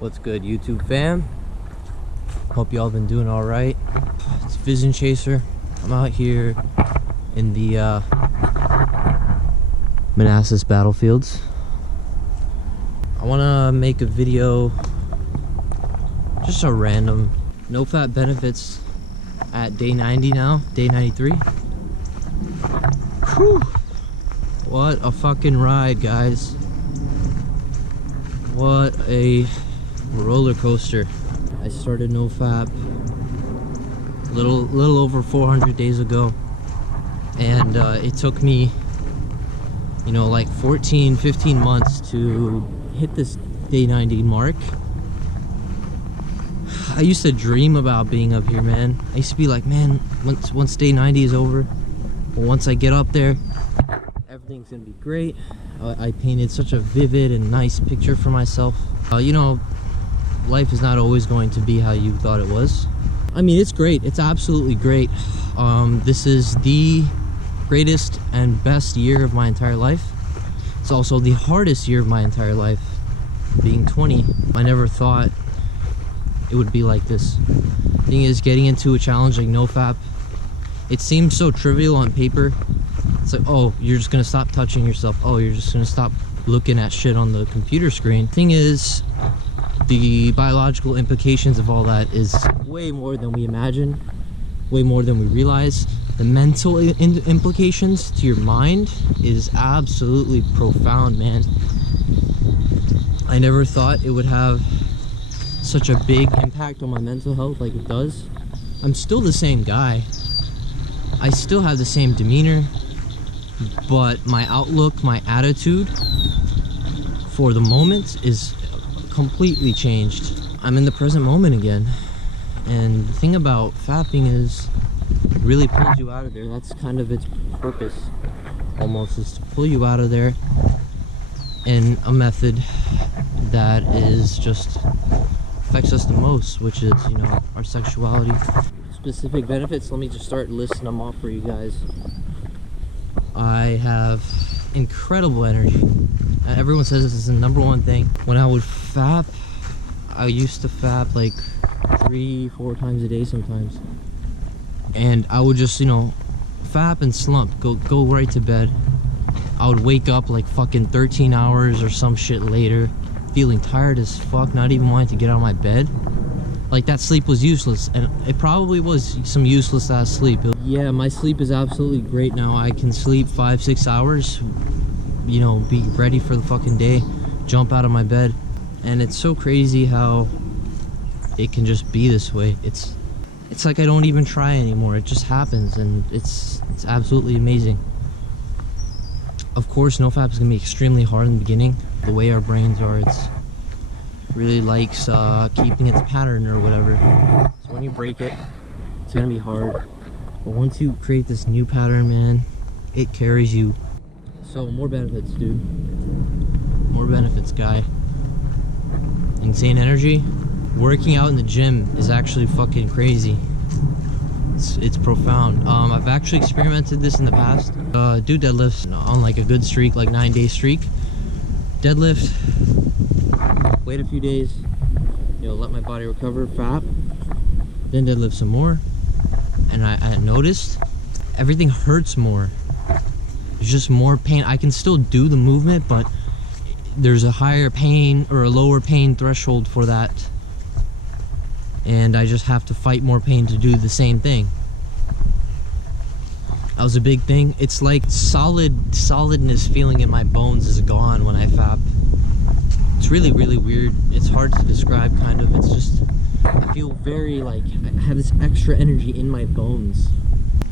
What's good, YouTube fam? Hope y'all been doing all right. It's Vision Chaser. I'm out here in the Manassas battlefields. I want to make a video, just a random NOFAP benefits at day 90 now, day 93. Whew. What a fucking ride, guys. What a roller coaster. I started NOFAP a little over 400 days ago, and it took me, you know, like 15 months to hit this day 90 mark. I used to dream about being up here, man. I used to be like, man, once day 90 is over, or once I get up there, everything's gonna be great. I painted such a vivid and nice picture for myself. You know, life is not always going to be how you thought it was. I mean, it's great. It's absolutely great. This is the greatest and best year of my entire life. It's also the hardest year of my entire life, being 20. I never thought it would be like this. The thing is, getting into a challenge like NOFAP, it seems so trivial on paper. It's like, oh, you're just gonna stop touching yourself. Oh, you're just gonna stop looking at shit on the computer screen. Thing is, the biological implications of all that is way more than we imagine, way more than we realize. The mental implications to your mind is absolutely profound, man. I never thought it would have such a big impact on my mental health like it does. I'm still the same guy. I still have the same demeanor, but my outlook, my attitude for the moment is completely changed. I'm in the present moment again. And the thing about fapping is it really pulls you out of there. That's kind of its purpose, almost, is to pull you out of there in a method that is just affects us the most, which is, you know, our sexuality. Specific benefits, let me just start listing them off for you guys. I have incredible energy. Everyone says this is the #1 thing. When I would fap, I used to fap like 3-4 times a day sometimes, and I would just, you know, fap and slump, go right to bed. I would wake up like fucking 13 hours or some shit later, feeling tired as fuck, not even wanting to get out of my bed. Like, that sleep was useless, and it probably was some useless ass sleep. Yeah, my sleep is absolutely great now. I can sleep 5-6 hours, you know, be ready for the fucking day, jump out of my bed. And it's so crazy how it can just be this way. It's like I don't even try anymore. It just happens, and it's absolutely amazing. Of course, NOFAP is gonna be extremely hard in the beginning. The way our brains are, it's really likes keeping its pattern or whatever. So when you break it, it's gonna be hard. But once you create this new pattern, man, it carries you. So more benefits, dude. More benefits, guy. Insane energy. Working out in the gym is actually fucking crazy. It's profound. I've actually experimented this in the past. Do deadlifts on like a good streak, like 9-day streak. Deadlift, wait a few days, you know, let my body recover, fap, then deadlift some more. And I noticed everything hurts more. There's just more pain. I can still do the movement, but there's a higher pain or a lower pain threshold for that. And I just have to fight more pain to do the same thing. That was a big thing. It's like solidness feeling in my bones is gone when I fap. It's really, really weird. It's hard to describe, kind of. It's just, I feel very like I have this extra energy in my bones.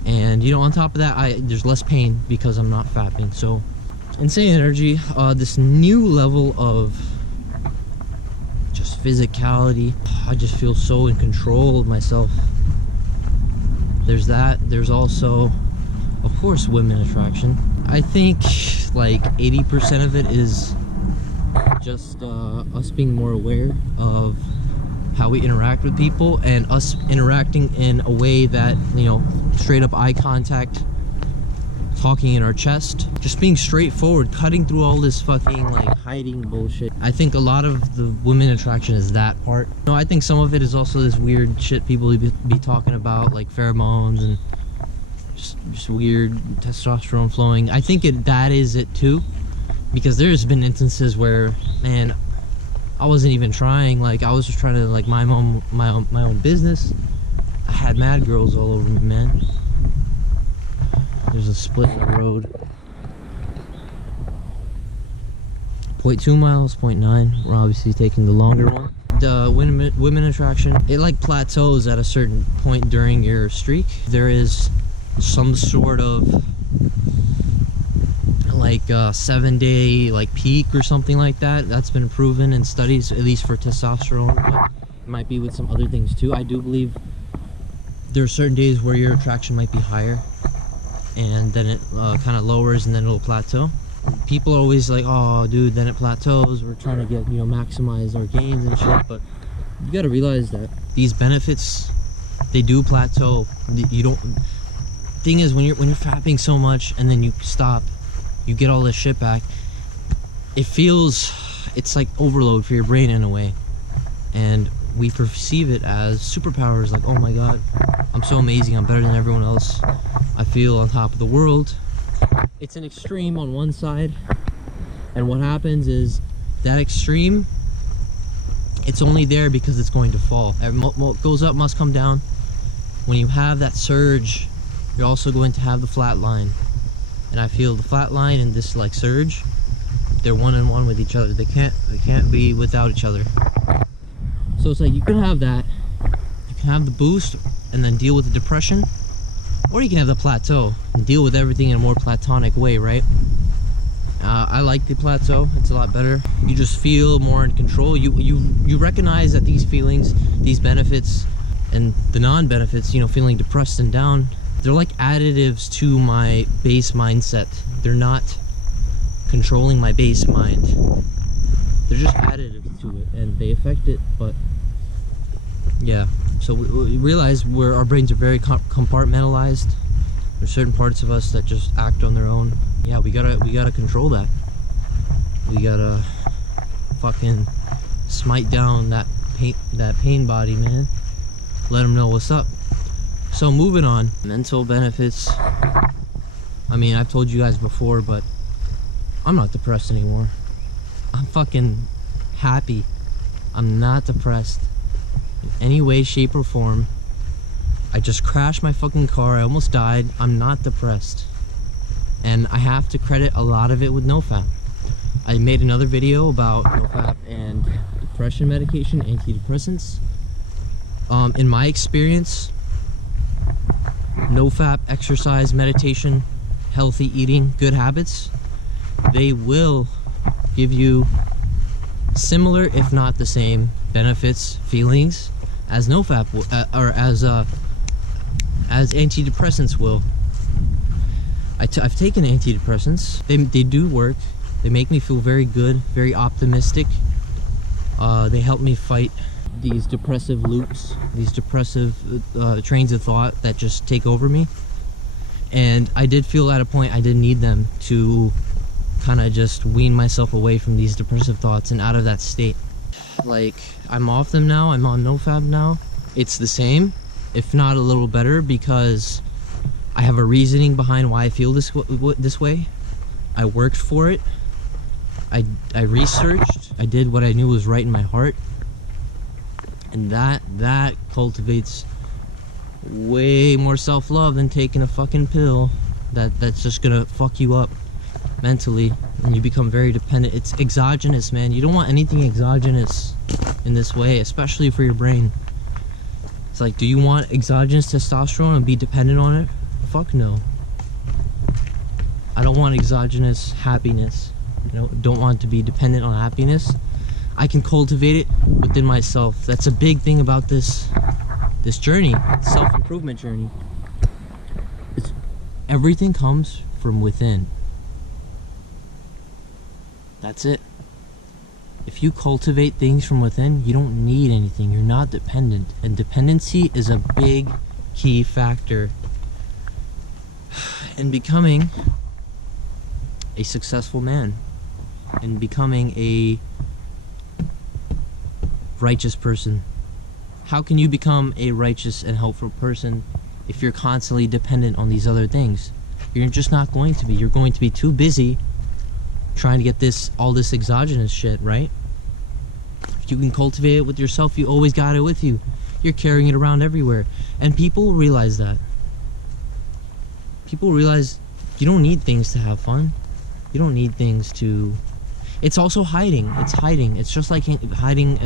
And, you know, on top of that, there's less pain because I'm not fapping. So, insane energy. This new level of just physicality. I just feel so in control of myself. There's that. There's also, of course, women attraction. I think like 80% of it is just us being more aware of how we interact with people, and us interacting in a way that, you know, straight up eye contact, talking in our chest, just being straightforward, cutting through all this fucking like hiding bullshit. I think a lot of the women attraction is that part. No, I think some of it is also this weird shit people be talking about, like pheromones and just weird testosterone flowing. I think that is it too, because there's been instances where, man, I wasn't even trying. Like, I was just trying to like my own business. I had mad girls all over me, man. There's a split in the road. 0.2 miles, 0.9. We're obviously taking the longer one. The women attraction, it like plateaus at a certain point during your streak. There is some sort of like 7-day like peak or something like that. That's been proven in studies, at least for testosterone, but it might be with some other things too. I do believe there are certain days where your attraction might be higher, and then it kind of lowers, and then it'll plateau. People are always like, oh dude, then it plateaus, we're trying to get, you know, maximize our gains and shit, but you got to realize that these benefits, they do plateau. You don't, thing is, when you're fapping so much and then you stop, you get all this shit back, it's like overload for your brain in a way, and we perceive it as superpowers. Like, oh my god, I'm so amazing, I'm better than everyone else, I feel on top of the world. It's an extreme on one side, and what happens is that extreme, it's only there because it's going to fall. What goes up must come down. When you have that surge, you're also going to have the flat line, and I feel the flat line and this like surge, they're one and one with each other. They can't be without each other. So it's like, you can have that, you can have the boost and then deal with the depression, or you can have the plateau and deal with everything in a more platonic way, right? I like the plateau. It's a lot better. You just feel more in control. You recognize that these feelings, these benefits, and the non-benefits, you know, feeling depressed and down, they're like additives to my base mindset. They're not controlling my base mind. They're just additives to it, and they affect it, but yeah. So we realize our brains are very compartmentalized. There's certain parts of us that just act on their own. Yeah, we gotta control that. We gotta fucking smite down that pain body, man. Let them know what's up. So moving on, mental benefits. I mean, I've told you guys before, but I'm not depressed anymore. I'm fucking happy. I'm not depressed in any way, shape, or form. I just crashed my fucking car. I almost died. I'm not depressed. And I have to credit a lot of it with NOFAP. I made another video about NOFAP and depression medication, antidepressants. In my experience, NOFAP, exercise, meditation, healthy eating, good habits, they will give you similar, if not the same, benefits, feelings as NOFAP or as antidepressants will. I've taken antidepressants. They do work. They make me feel very good, very optimistic. They help me fight these depressive loops, these depressive trains of thought that just take over me. And I did feel at a point I didn't need them to kind of just wean myself away from these depressive thoughts and out of that state. Like, I'm off them now. I'm on NOFAP now. It's the same, if not a little better, because I have a reasoning behind why I feel this way. I worked for it. I researched. I did what I knew was right in my heart, and that cultivates way more self-love than taking a fucking pill that's just gonna fuck you up mentally, and you become very dependent. It's exogenous, man. You don't want anything exogenous in this way, especially for your brain. It's like, do you want exogenous testosterone and be dependent on it? Fuck no. I don't want exogenous happiness. You know, don't want to be dependent on happiness. I can cultivate it within myself. That's a big thing about this journey, self-improvement journey. Everything comes from within. That's it. If you cultivate things from within, you don't need anything. You're not dependent. And dependency is a big key factor in becoming a successful man, in becoming a righteous person. How can you become a righteous and helpful person if you're constantly dependent on these other things? You're just not going to be. You're going to be too busy trying to get all this exogenous shit, right? If you can cultivate it with yourself, you always got it with you. You're carrying it around everywhere. And people realize that. People realize you don't need things to have fun. You don't need things to... It's also hiding. It's hiding. It's just like hiding,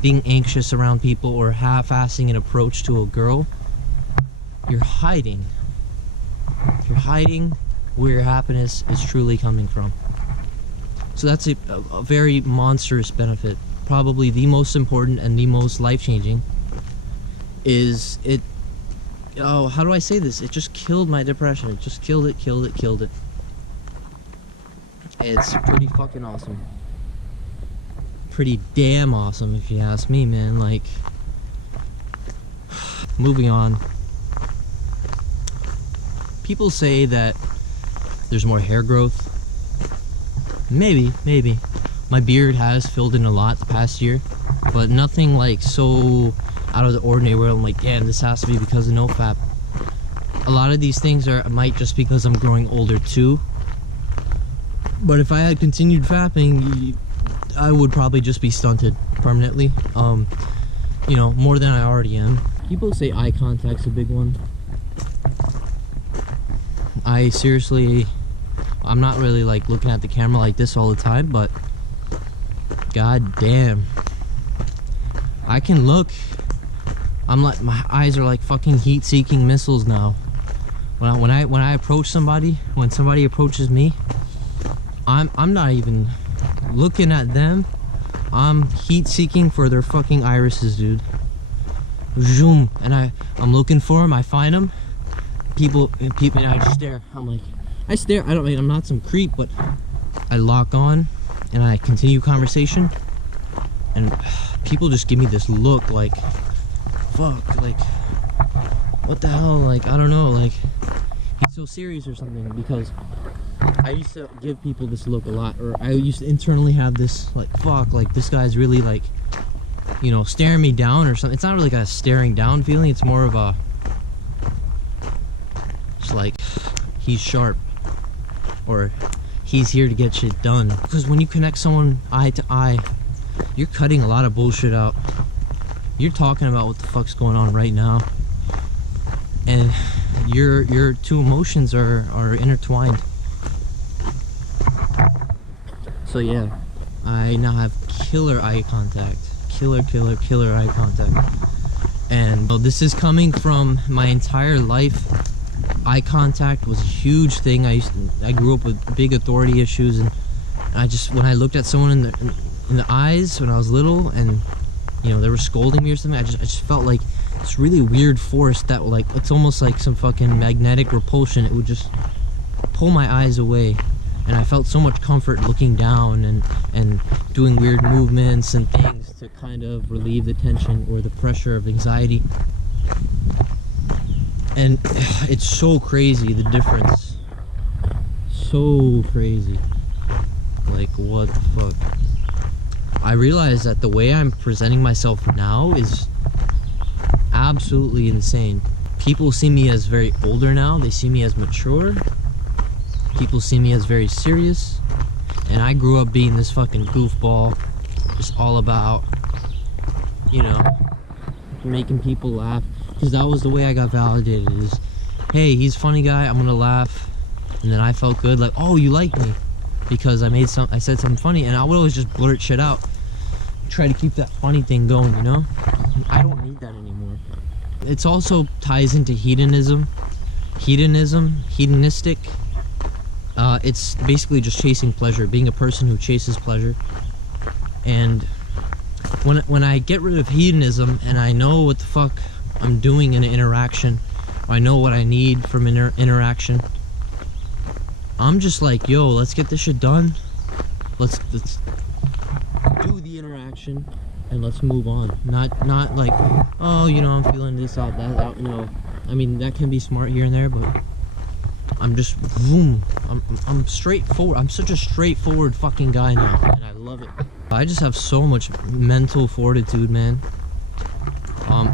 being anxious around people or half-assing an approach to a girl. You're hiding. You're hiding where your happiness is truly coming from. So that's a very monstrous benefit. Probably the most important and the most life-changing is it... Oh, how do I say this? It just killed my depression. It just killed it. It's pretty fucking awesome. Pretty damn awesome, if you ask me, man. Like, moving on. People say that there's more hair growth. Maybe. My beard has filled in a lot the past year, but nothing like so out of the ordinary where I'm like, damn, this has to be because of NOFAP. A lot of these things might just because I'm growing older too. But if I had continued fapping, I would probably just be stunted permanently. You know, more than I already am. People say eye contact's a big one. I'm not really like looking at the camera like this all the time, but god damn, I can look. I'm like, my eyes are like fucking heat-seeking missiles now. When I approach somebody, when somebody approaches me, I'm not even looking at them. I'm heat-seeking for their fucking irises, dude. Zoom, and I'm looking for them. I find them. People, and I just stare. I stare. I'm not some creep, but I lock on, and I continue conversation, and people just give me this look like, fuck, like, what the hell, like, I don't know, like, he's so serious or something, because I used to give people this look a lot, or I used to internally have this, like, fuck, like, this guy's really, like, you know, staring me down or something. It's not really like a staring down feeling, it's more of a, just like, he's sharp, or he's here to get shit done. Because when you connect someone eye to eye, you're cutting a lot of bullshit out. You're talking about what the fuck's going on right now, and your two emotions are intertwined. So yeah, I now have killer eye contact, killer eye contact, and this is coming from my entire life. Eye contact was a huge thing. I grew up with big authority issues, and when I looked at someone in the eyes when I was little, and you know, they were scolding me or something, I just felt like this really weird force that, like, it's almost like some fucking magnetic repulsion. It would just pull my eyes away, and I felt so much comfort looking down and doing weird movements and things to kind of relieve the tension or the pressure of anxiety. And it's so crazy, the difference. So crazy. Like, what the fuck? I realize that the way I'm presenting myself now is absolutely insane. People see me as very older now. They see me as mature. People see me as very serious. And I grew up being this fucking goofball. Just all about, you know, making people laugh. Because that was the way I got validated, is, hey, he's a funny guy, I'm gonna laugh. And then I felt good, like, oh, you like me because I said something funny, and I would always just blurt shit out, try to keep that funny thing going, you know? I don't need that anymore. It's also ties into hedonistic. It's basically just chasing pleasure, being a person who chases pleasure. And when I get rid of hedonism and I know what the fuck I'm doing in an interaction, or I know what I need from an interaction, I'm just like, yo, let's get this shit done. Let's do the interaction and let's move on. Not like, oh, you know, I'm feeling this out, that out. No, I mean, that can be smart here and there, but I'm just boom. I'm straightforward. I'm such a straightforward fucking guy now, and I love it. I just have so much mental fortitude, man.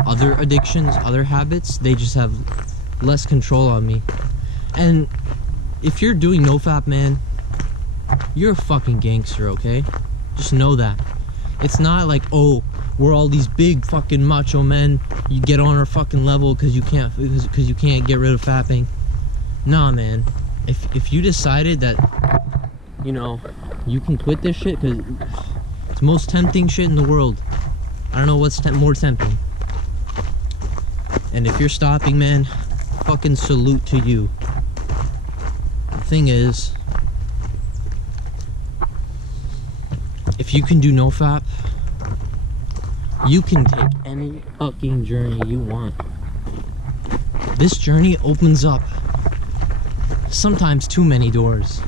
Other addictions, other habits, they just have less control on me. And if you're doing NoFap, man, you're a fucking gangster, okay? Just know that. It's not like, oh, we're all these big fucking macho men. You get on our fucking level because you can't get rid of fapping. Nah, man. If you decided that, you know, you can quit this shit, because it's the most tempting shit in the world. I don't know what's more tempting. And if you're stopping, man, fucking salute to you. The thing is, if you can do NoFap, you can take any fucking journey you want. This journey opens up sometimes too many doors.